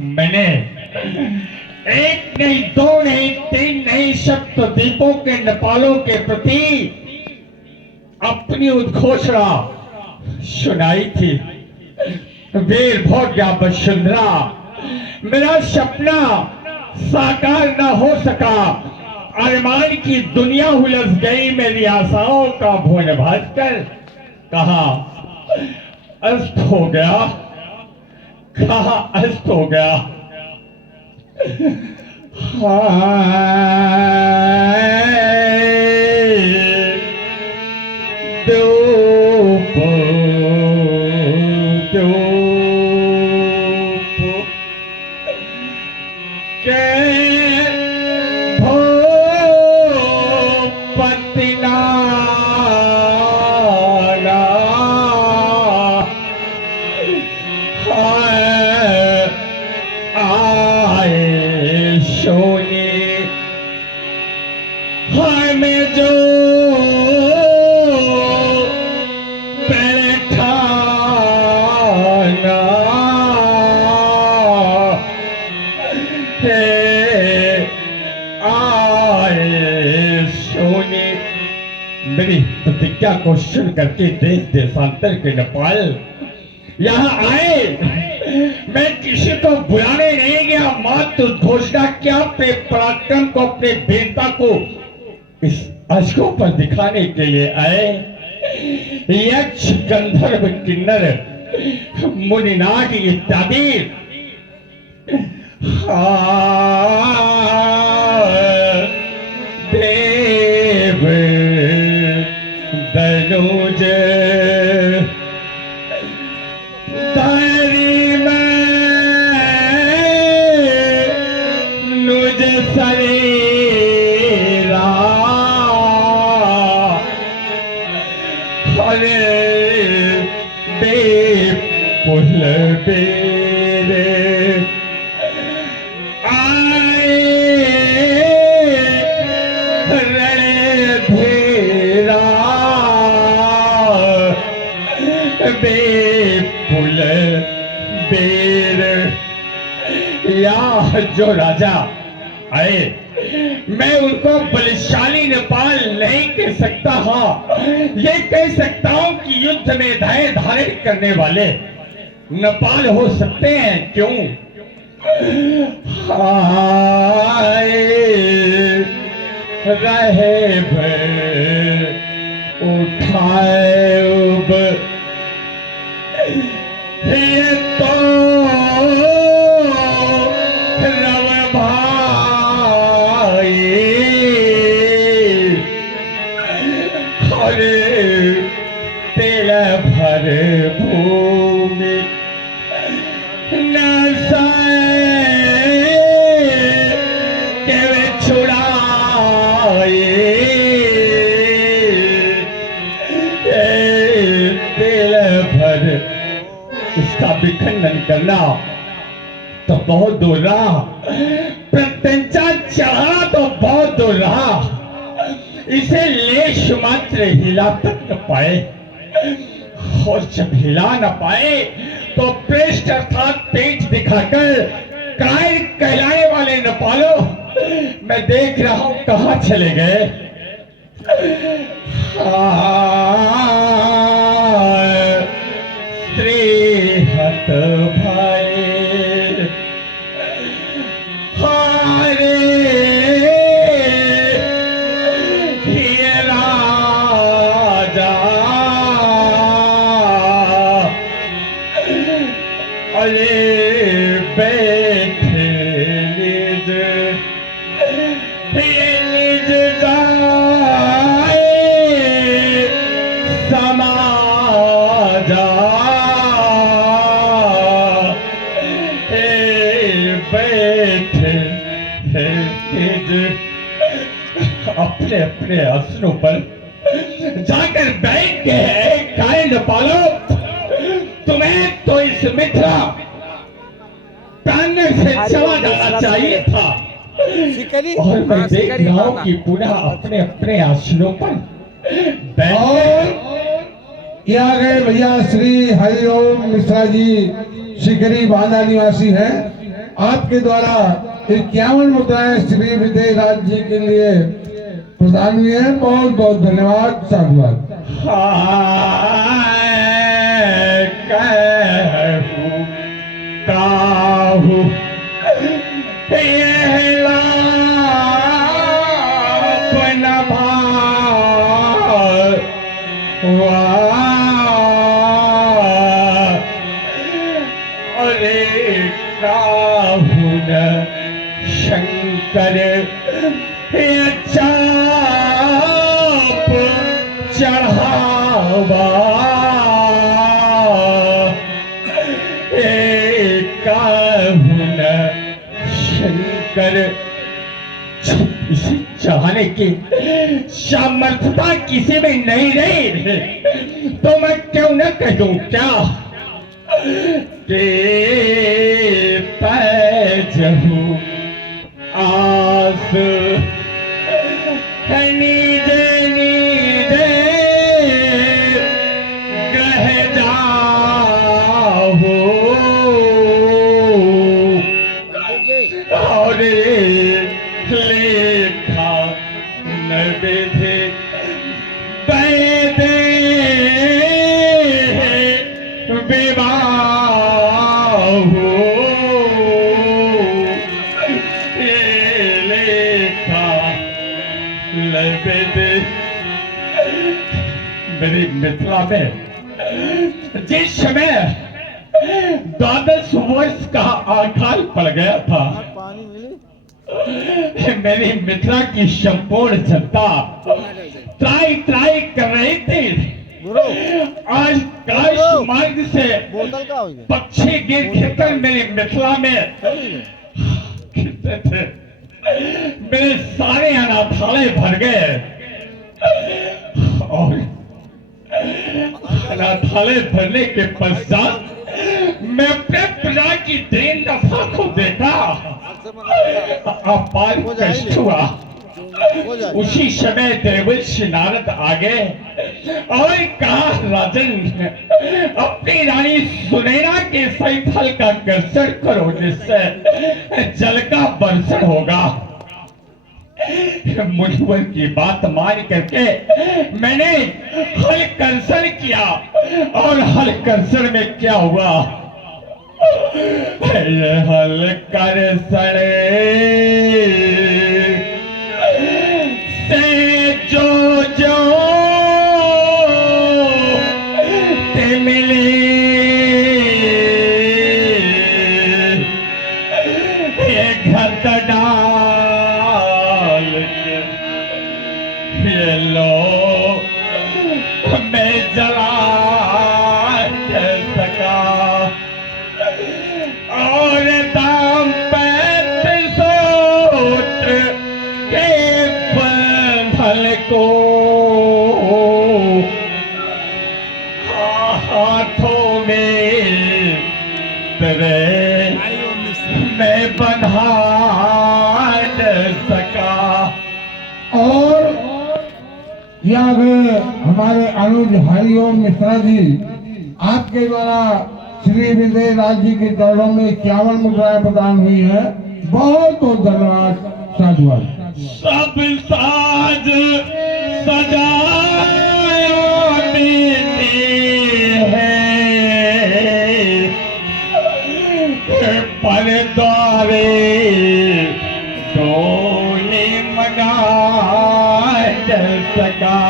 मैंने एक नहीं, दो नहीं, तीन नहीं, सप्तद्वीपों के नेपालों के प्रति अपनी उद्घोषणा सुनाई थी। वीर भोग्या वसुंधरा, मेरा सपना साकार न हो सका, अरमान की दुनिया उलझ गई, मेरी आशाओं का भुवन भास्कर कहाँ अस्त हो गया, कहाँ अस्त हो गया। मेरी प्रतिज्ञा को सुन करके देश देशांतर के नेपाल यहाँ आए। मैं किसी को बुलाने नहीं गया, मात्र घोषणा क्या अपने पराक्रम को, अपने वीरता को इस अश्कों पर दिखाने के लिए आए। यक्ष, गंधर्व, किन्नर, मुनिनाग इत्यादि देव दनुज तारी में नुज शरीरा, हरे बेपुल बेरे बेपुल बेर या जो राजा आए, मैं उनको बलशाली नेपाल नहीं कह सकता। हाँ, ये कह सकता हूं कि युद्ध में धैर्य धारण करने वाले नेपाल हो सकते हैं। क्यों? हाय रहे उठाए उब, ये तो रव भाई, हरे तेल भर भूमि न के छुड़ाए, तेल भर इसका विखंडन करना तो बहुत दूर रहा, प्रत्यंचा चढ़ा तो बहुत दूर रहा, इसे लेश मात्र हिला तक न पाए। और जब हिला न पाए तो पृष्ठ अर्थात पेट दिखाकर काय कहलाने वाले नेपालों, मैं देख रहा हूं कहां चले गए। श्रीहत भाई हारे ये राजा, अरे बैठे निज निज जाए समाजा, बैठे अपने अपने आसनों पर जाकर बैठ गए। काय नेपालो, तुम्हें तो इस मिथिला प्रांगण से चला जाना चाहिए था। और मैं देख रहा हूं कि पुनः अपने अपने आसनों पर बैठ क्या गए भैया श्री हरिओम मिश्रा जी शिकरी बांधा निवासी हैं। आपके द्वारा 51 मुद्राएं श्री विजय राज जी के लिए प्रदान हुई है। बहुत बहुत धन्यवाद, साधुवाद। कहूँ काहू अरे काहू न शंकर चाप चढ़ावा शंकर इसे चाहने की सामर्थ्यता किसी में नहीं रही तो मैं क्यों न कहूं क्या कि पैजहू आस नीजे नीजे ग्रह जाओ और लेखा न विधि वैदे विवाह लेखा मेरी मिथिला में जिस समय 12 वर्ष का अकाल पड़ गया था, मेरी मिथिला की संपूर्ण जनता त्राई त्राई कर रही थी। आज काश मार्ग से पक्षी गिर मेरी मिथिला में गिरते थे। मेरे सारे अनाथालय भर गए और अनाथालय भरने के पश्चात मैं अपने पिता की दीन दशा को देखा, अपार कष्ट हुआ। उसी समय देवर्षि नारद आ गए और कहा, राजन अपनी रानी सुनैना के शैलफल का कर्षण करो जिससे जल का वर्षण होगा। मुनिवर की बात मान करके मैंने हल कर्षण किया और हल कर्षण में क्या हुआ, ये हल कर्षण से जो जो मिली ये घट डाल ये लो मैं जला सका और दाम 35 के बंधल को हाथों में तेरे मैं बंधा न सका। और यहाँ पे हमारे अनुज हरिओम मिश्रा जी, आपके द्वारा श्री विजय राज जी के चरणों में 51 मुद्राएं प्रदान हुई है। बहुत बहुत धन्यवाद, साधुवाद। सब साज सजाया देती है पर द्वारे डोली मना सका।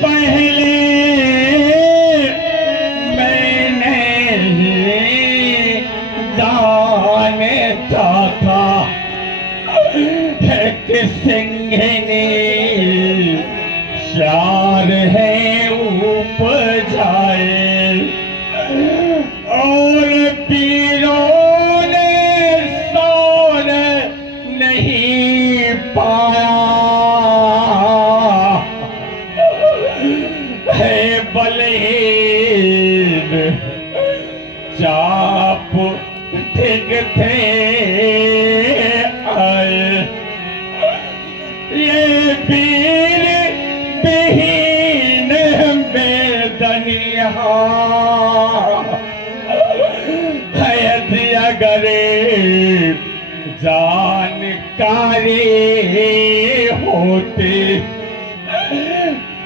पहले मैंने जाने था कि सिंघनी शार है उपजाए और पीरों ने सोन नहीं पाया है बलहीन चाप ठीक थे आए ये वीर विहीन बेदनिया है अगर जानकारी होती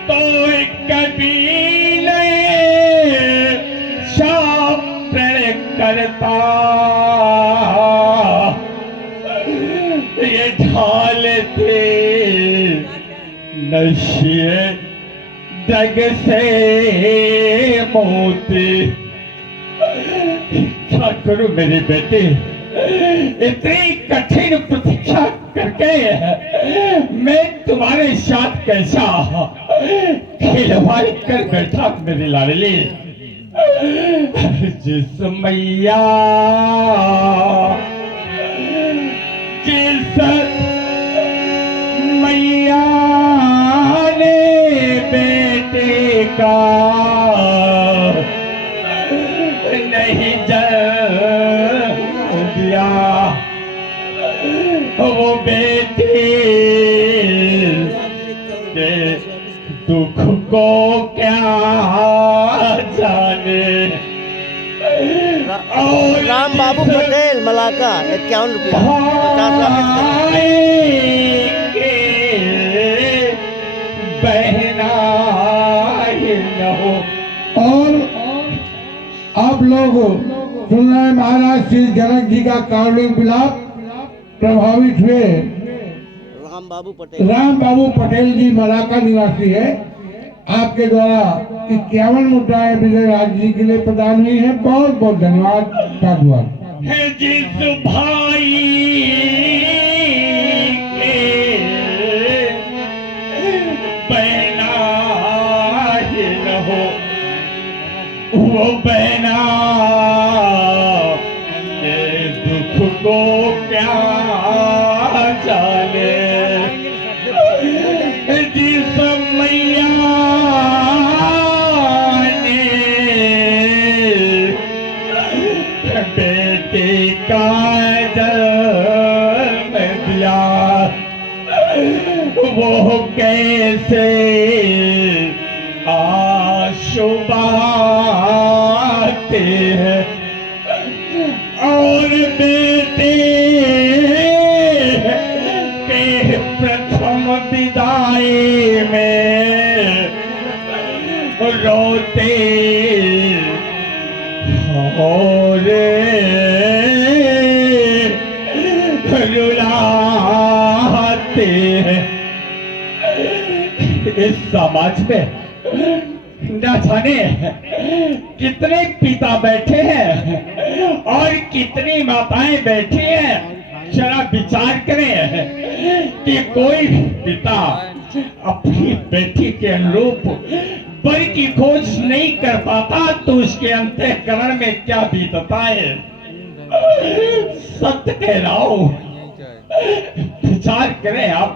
तो कभी नहीं शाप्रण करता। ये ढालते नशे जग से मोती। क्या करूं मेरी बेटी, इतनी कठिन प्रतीक्षा करके मैं तुम्हारे साथ कैसा खिलवाड़ कर बैठा मेरी लाडली। जिस मैया जिस मैया ने बेटे का नहीं जन्म दिया, वो बेटी के दुख को क्या जाने। राम बाबू पटेल मलाका 51 रुपया 50 के बहना ही न हो। और आप लोग सुन रहे हैं महाराज श्री जनक जी का कारुणिक विलाप। प्रभावित हुए राम बाबू पटेल जी मलाका निवासी है। आपके द्वारा 51 मुद्राएं विजय राज जी के लिए प्रदान हुई है। बहुत बहुत धन्यवाद। साधुवाद। जिस भाई के बहना ही न हो, वो बहना के दुख को क्या जाने। जिस मैया ने बेटे का जन्म दिया, वो कैसे आंसू बहाते हैं। और बेटे के प्रथम विदाई में रोते और रुलाते हैं। इस समाज में न जाने कितने पिता बैठे हैं और कितनी माताएं बैठी हैं। जरा विचार करें कि कोई पिता अपनी बेटी के अनुरूप वर की खोज नहीं कर पाता तो उसके अंतःकरण में क्या बीतता है। सत्य कह रहा हूं, विचार करें आप।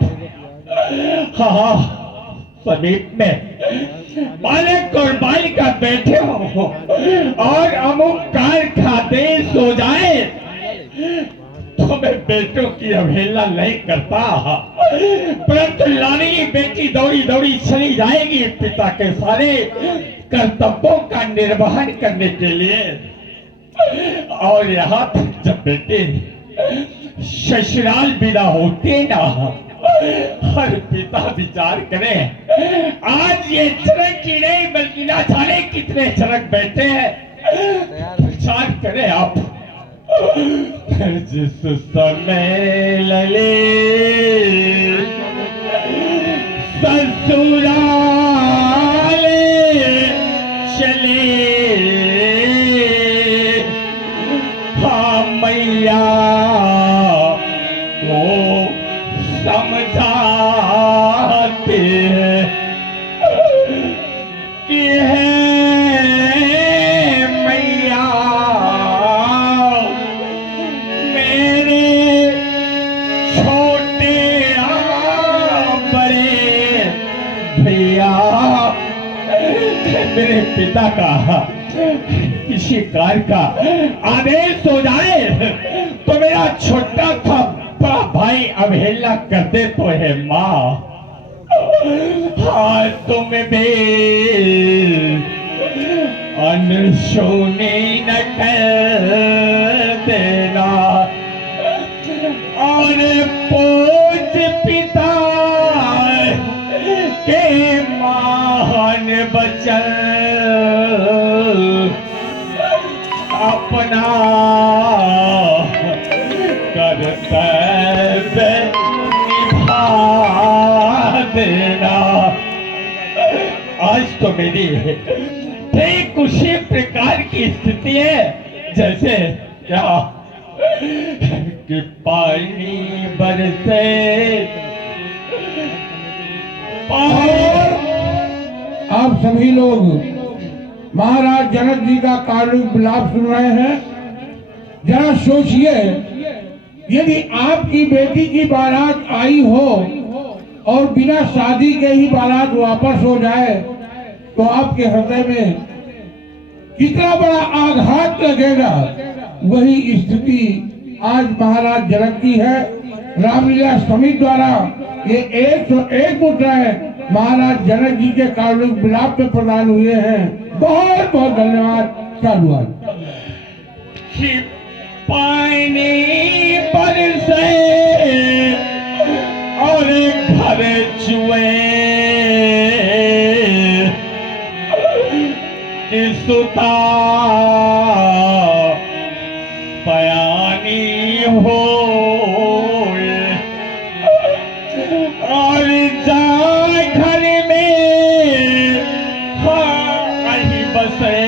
हाँ, समीप में बालक और बालिका बैठे हो और अमुक कार खाते सो जाए तो मैं बेटों की अवहेलना नहीं करता, परंतु लानी बेटी दौड़ी दौड़ी चली जाएगी पिता के सारे कर्तव्यों का निर्वहन करने के लिए। और यहाँ तक जब बेटे ससुराल विदा होते ना, हर पिता विचार करे आज ये चरक की नहीं बल्कि ना जाने कितने चरक बैठे हैं। विचार करें आप। जिस समय लले ससुराल चले, हाँ मैया वो समझाते हैं कि है मैया मेरे छोटे बड़े भैया, मेरे पिता का किसी कार्य का आदेश हो जाए तो मेरा छोटा था बड़ा भाई अवहेलना करते तो है माँ। हाँ तुम भी अनसुनी न करते अपना कर्तव्य निभा देना। आज तो मेरी ठीक उसी प्रकार की स्थिति है जैसे क्या कि पानी बरसे और आप सभी लोग महाराज जनक जी का कारुणिक विलाप सुन रहे हैं। जरा सोचिए, यदि आपकी बेटी की बारात आई हो और बिना शादी के ही बारात वापस हो जाए तो आपके हृदय में कितना बड़ा आघात लगेगा। वही स्थिति आज महाराज जनक की है। रामलीला समिति द्वारा ये 101 मुद्राएं महाराज जनक जी के कारुणिक विलाप में प्रदान हुए हैं। बहुत बहुत धन्यवाद। साधुवाद। पानी बरसे और घर चुए कि सुता बयानी हो और जाए घर में कहीं बसे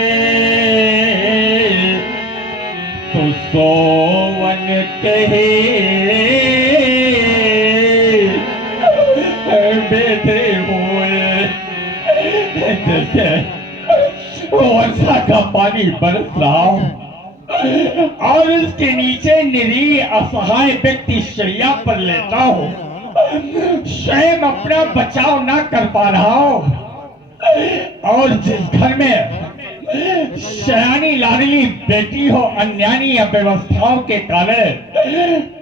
तो सोवन कहे बैठे हुए जैसे वर्षा का पानी बरस रहा हो और उसके नीचे निरीह असहाय व्यक्ति शैया पर लेटा हो, स्वयं अपना बचाव ना कर पा रहा हो और जिस घर में शयानी लाडली बेटी हो अन्यानी अव्यवस्थाओं के कारण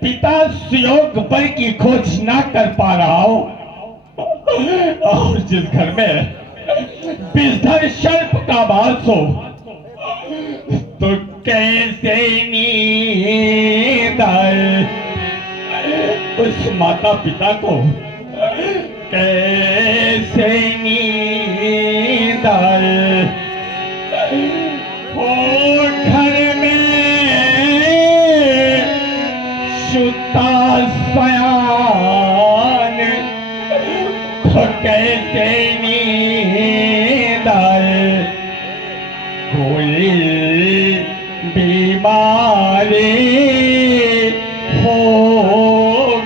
पिता सुयोग बर की खोज ना कर पा रहा हो और जिस घर में विषधर सर्प का वास हो तो कैसे नींद आए उस माता पिता को, कैसे नींद आए। ओ घर में सुता सयान तो कैसे नींद आए। कोई बीमारी हो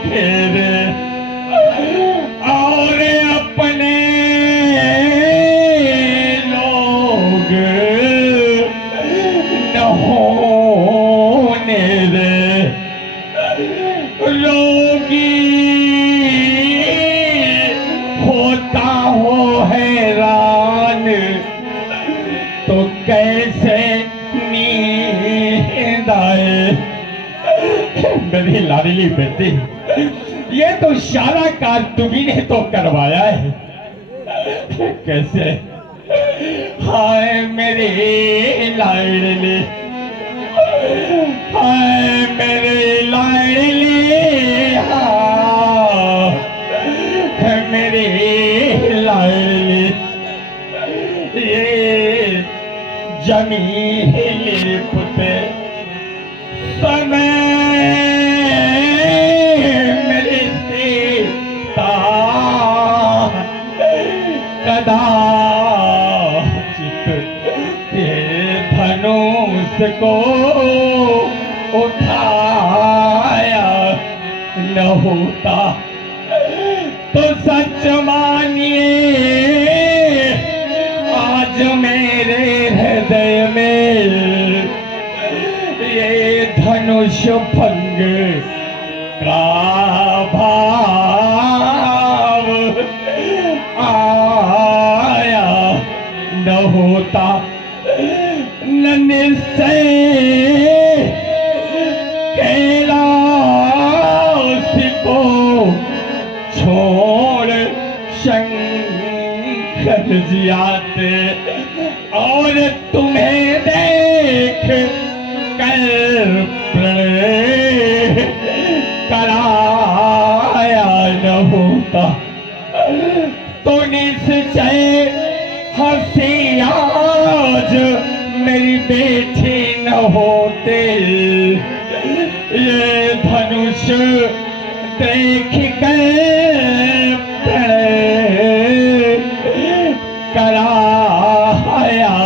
घेरे और अपने लोग न होने दे। रोगी होता हो हैरान तो कैसे नींद आए। मेरी लाडली बेटी, ये तो सारा काम तुम्ही ने तो करवाया है। कैसे हाय मेरी लाडली, हाय मेरी लाडली, हाँ मेरी लाडली। ये जमीन पुते समय मेरी सीता कदाचित ये धनुष को उठाया न होता तो सच मानिए आज मेरे हृदय में ये धनुष भंग का भाव आया न होता न निश्चय कैलाश को छोड़ शंकर जी आते और तुम्हें देख कर प्रणय कराया न होता तो निश्चय हंसी आज मेरी बेटी न होते ये धनुष देख कर प्रणय कराया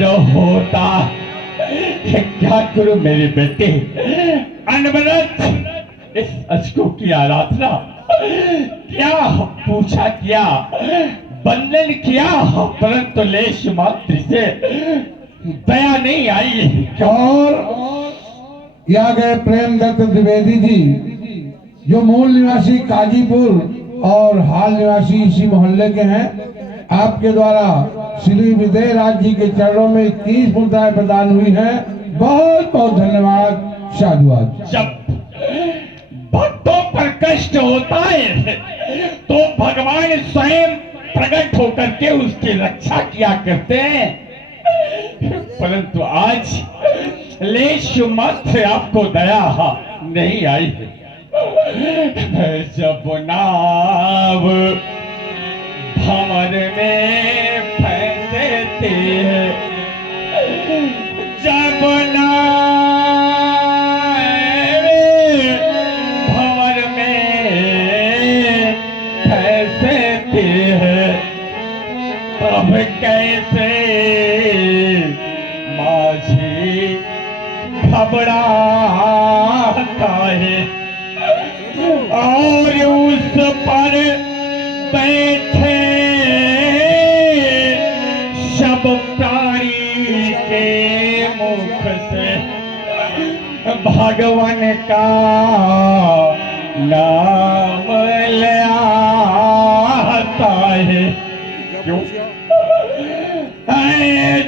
जो होता। क्या करूं मेरी बेटी, अनवरत इस अशकों की आराधना, क्या पूछा, क्या बंधन किया, परंतु लेश मात्र से दया नहीं आई। और यहाँ गए प्रेम दत्त द्विवेदी जी, जो मूल निवासी काजीपुर और हाल निवासी इसी मोहल्ले के हैं। आपके द्वारा श्री विजय राज जी के चरणों में 21 मुद्राएं प्रदान हुई हैं। बहुत बहुत धन्यवाद, साधुवाद। जब भक्तों पर कष्ट होता है तो भगवान स्वयं प्रकट होकर के उसकी रक्षा किया करते हैं, परंतु आज लेश मात्र आपको दया नहीं आई है। जब नाव भंवर में फंसते हैं, जब नाव भंवर में फंसते हैं, तब कैसे माझी घबराता है और उस पर बैठे सब प्राणी के मुख से भगवान का नाम ले आता है। क्यों?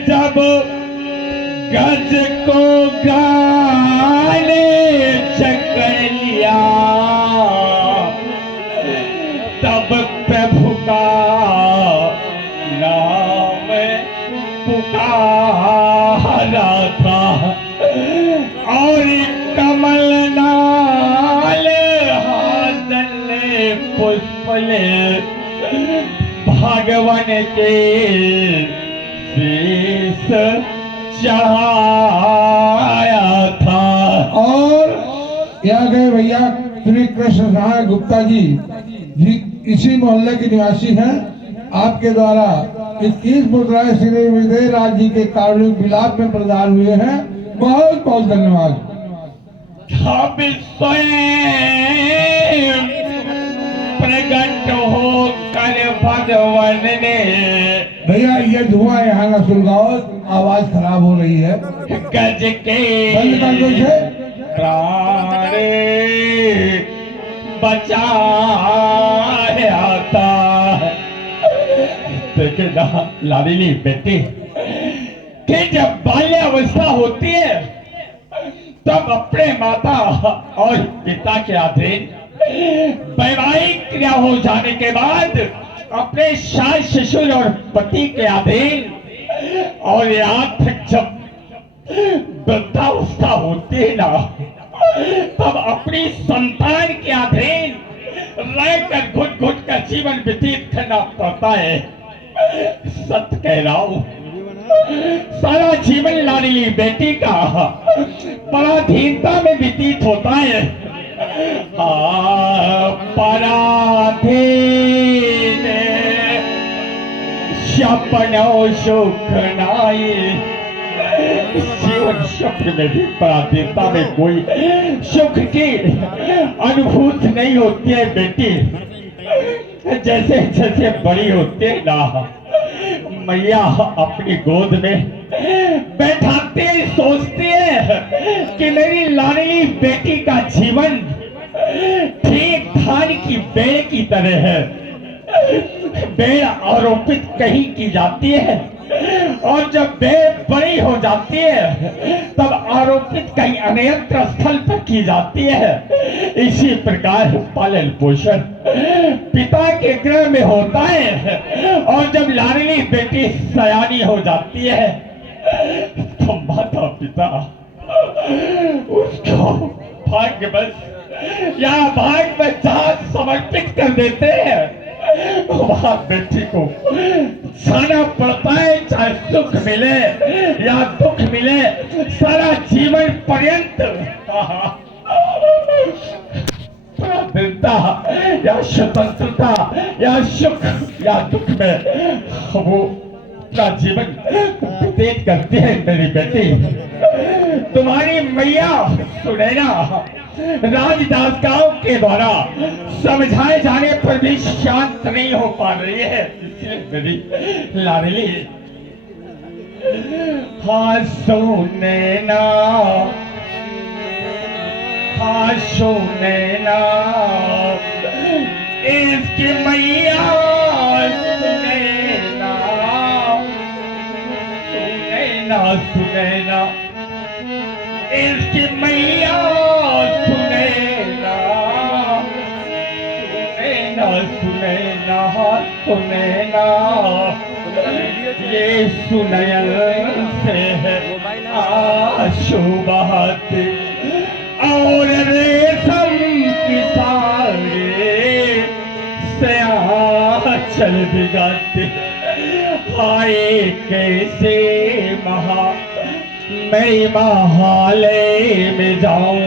जब गज को गाने चकर लिया, तब प्रभु का नाम पुकारा था और कमल नाल हाथले पुष्पले भगवान के शीश चढ़ाया था। और यहाँ गए भैया श्री कृष्ण सहाय गुप्ता जी, इसी मोहल्ले के निवासी हैं। आपके द्वारा 21 मुद्राएं श्री विजय राज जी के कारुणिक विलाप में प्रदान हुए हैं। बहुत बहुत धन्यवाद। अब स्वयं प्रकट होकर भगवान ने, भैया ये धुआं यहाँ ना सुलगाओ, आवाज खराब हो रही है। गज के बंद कर दो इसे। प्राण बचाया था। देखे ना लाडली बेटी कि जब बाल्यावस्था होती है तब अपने माता और पिता के अधीन, वैवाहिक क्रिया हो जाने के बाद अपने सास ससुर और पति के अधीन, और यहाँ तक जब वृद्धावस्था होती है ना तब अपनी संतान के अधीन रहकर घुट घुट का जीवन व्यतीत करना पड़ता है। सत्य कह रहा हूं, सारा जीवन लाडली बेटी का पराधीनता में व्यतीत होता है। पराधीन सपनों सुख नाई, जीवन सुख में भी पराधीनता में कोई सुख की अनुभूति नहीं होती है बेटी। जैसे जैसे बड़ी होती है ना, मैया अपनी गोद में बैठाते सोचती है कि मेरी लाडली बेटी का जीवन ठीक धान की बेड़ की तरह है। बेड़ आरोपित कहीं की जाती है और जब बेड़ बड़ी हो जाती है तब आरोपित कहीं अन्यत्र स्थल पर की जाती है। इसी प्रकार पालन पोषण पिता के गृह में होता है और जब लाडली बेटी सयानी हो जाती है तो माता पिता उसको भाग्य बस या भाग में जान समर्पित कर देते हैं। वहां बेटी को जाना पड़ता है, चाहे सुख मिले या दुख मिले, सारा जीवन पर्यंत स्वाधीनता या स्वतंत्रता या सुख या दुख में वो अपना जीवन व्यतीत करती है। मेरी बेटी, तुम्हारी मैया सुनैना राजदास गांव के द्वारा समझाए जाने पर भी शांत नहीं हो पा रही है। इसलिए मेरी लाडली, हाँ सुनैना, हाँ सुनैना, इसकी मैया सुनैना, सुनैना, सुनैना, इसकी मैया सुनैना, सुनैना, सुनैना, सुनैना, ये सुनैन से है आंसू बहाते और रेशम की साड़ी से आंचल भिगाते। हाय कैसे मैं महालय में जाऊं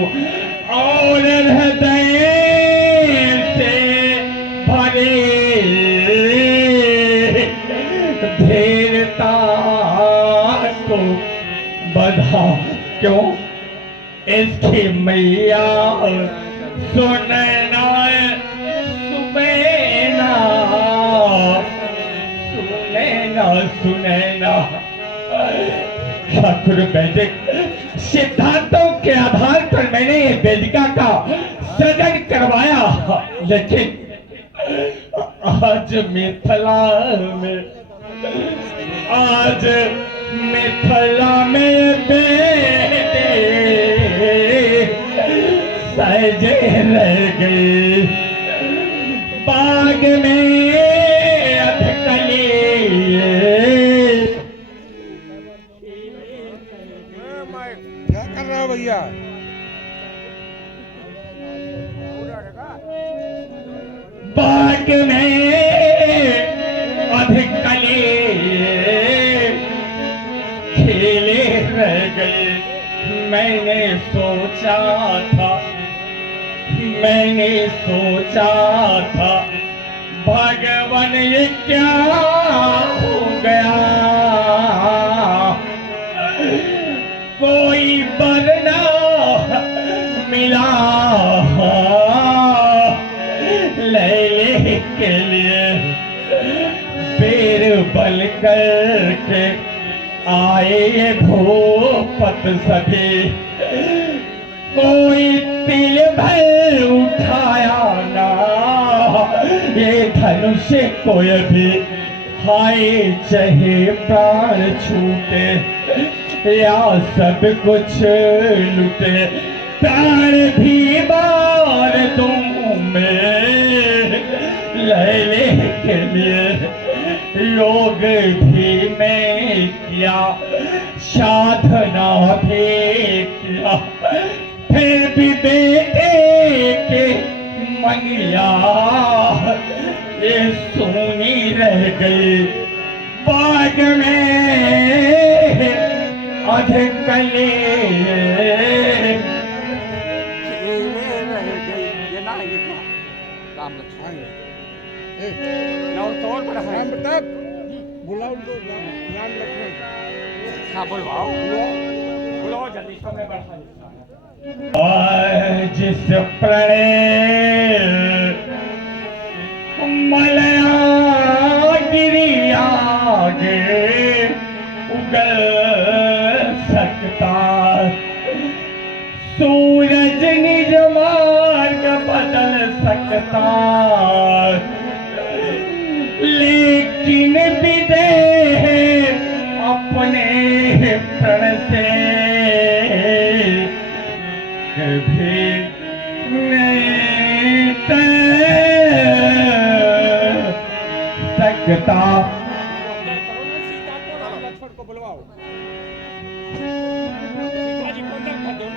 और हृदय से भरे धीरता को बधा क्यों? इसकी मैया सुनैना, सुनैना, सुनैना, सुनैना। ठाकुर वैदिक सिद्धांतों के आधार पर मैंने ये वेदिका का सृजन करवाया, लेकिन आज मिथिला में, आज मिथिला में बेटे सजे रह गए बाग में अधकली। क्या कर रहे हो भैया? बाग में अधकली खेले रह गए। मैंने सोचा था, मैंने सोचा था भगवान ये क्या हो गया, कोई बरना मिला लैले के लिए बेर बल करके आए ये भूपत सभी। कोई तिल भर उठाया ना ये धनुष कोई भी, हाय चाहे प्राण छूटे या सब कुछ लुटे, प्राण भी मार दूं मैं लैले के लिए। योग भी मैं किया, साधना भी किया, फिर भी बेटे के मंगिया ये सोनी रह गई बाग में अधकली। राम प्रताप बुलाओ उनको, राम लक्ष्मण। हाँ बुलवाओ, बुलाओ जल्दी, समय बढ़ा। जिस प्रणय मलया गिरी आगे उगल सकता, सूरज निज मार्ग बदल सकता, लेकिन विदेह अपने प्रण से कभी नहीं तैर सकता। लक्ष्मण को बुलवाओ। सीता जी को अंदर कर दो,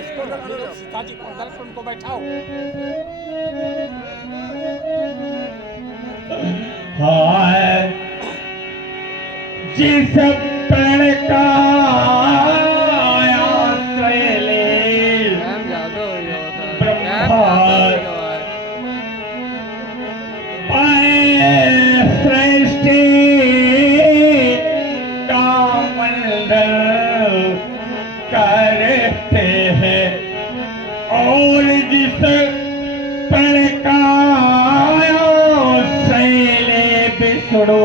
इसको सीताजी को अंदर कर उनको बैठाओ। हाय जिस पेड़ का आश्रय ले ब्रह्मा पाए सृष्टि का मंडल करते हैं और जिस पेड़ का शैले विष्णु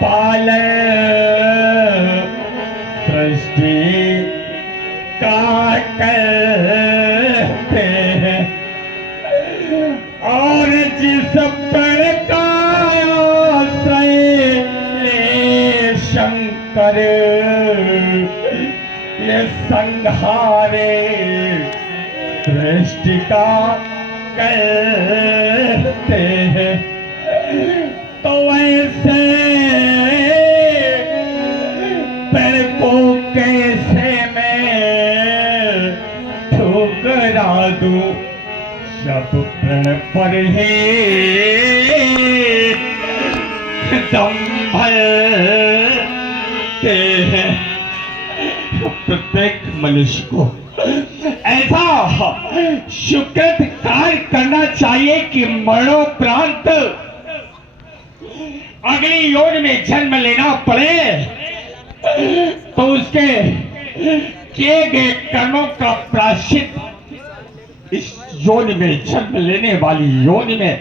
पाल सृष्टि का करते हैं और जिस पेड़ का शैले शंकर ये संहारे सृष्टि का करते हैं तो ऐसे पेड़ को कैसे मैं ठुकरा दूं सब प्रण पर ही दम भरते हैं। प्रत्येक मनुष्य को ऐसा सुकृत कार्य करना चाहिए कि मरणोपरांत अगली योनि में जन्म लेना पड़े तो उसके किए गए कर्मों का प्रायश्चित इस योनि में जन्म लेने वाली योनि में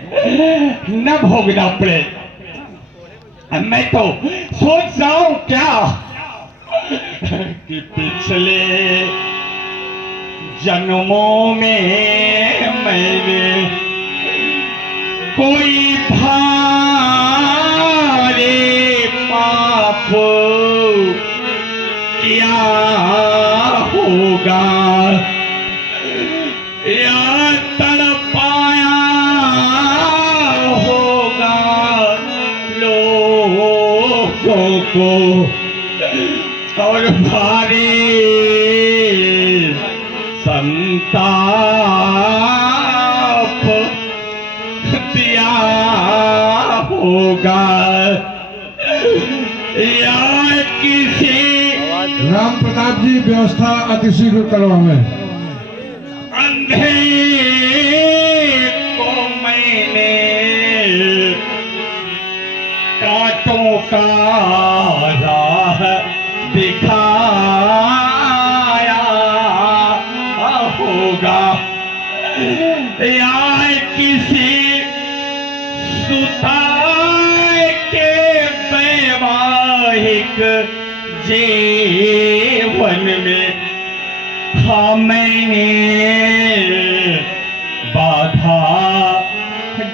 न भोगना पड़े। मैं तो सोच रहा हूं क्या कि पिछले जन्मों में मैंने कोई भारी पाप किया होगा या तड़पाया होगा लोगों को और भारी संताप दिया होगा या किसी राम प्रताप जी व्यवस्था अतिशीघ्र करो हमें। अंधे को मैंने कांटों का राह दिखाया होगा या किसी सुताए के वैवाहिक जीवन में हाँ मैंने बाधा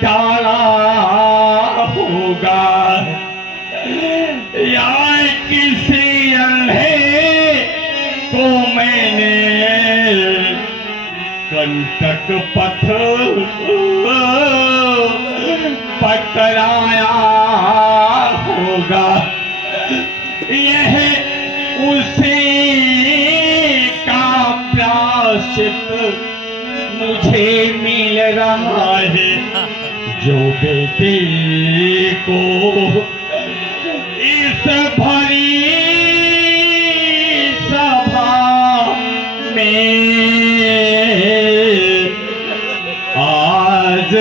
डाला होगा या किसी अंधे को मैंने कंटक पथ पकड़ाया होगा यह उसी का प्रायश्चित मुझे मिल रहा है जो बेटे को इस भरी सभा में आज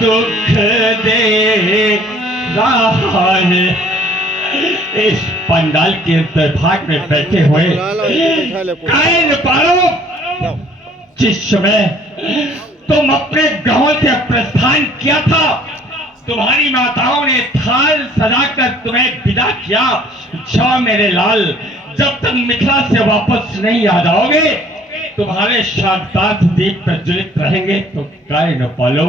दुख दे रहा है। इस पंडाल के अंतर्भाग में बैठे हुए कायन पारो जिस समय तुम अपने गांव से प्रस्थान किया था तुम्हारी माताओं ने थाल सजाकर तुम्हें विदा किया। जाओ मेरे लाल जब तक मिथिला से वापस नहीं आ जाओगे तुम्हारे शांतार्थ दीप प्रज्वलित रहेंगे तो काय न पालो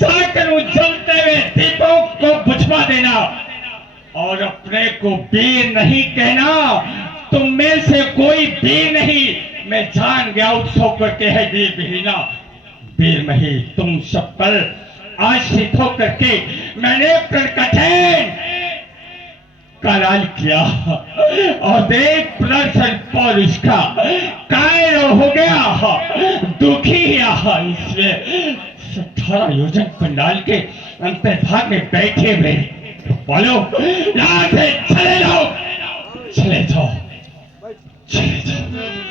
जाकर उज्जवलते हुए दीपों को बुझवा देना और अपने को वीर नहीं कहना। तुम में से कोई वीर नहीं मैं जान गया उत्सव करके है वीर विहीना वीर मही तुम सब पर आश्रित होकर के मैंने प्रण कठिन कराल किया और देख प्रसन्न पौरुष का कायर हो गया, दुखी इसमें 18 योजन पंडाल के अंतर्भाग में बैठे हुए। बोलो यहाँ से चले जाओ, चले जाओ, चले जाओ।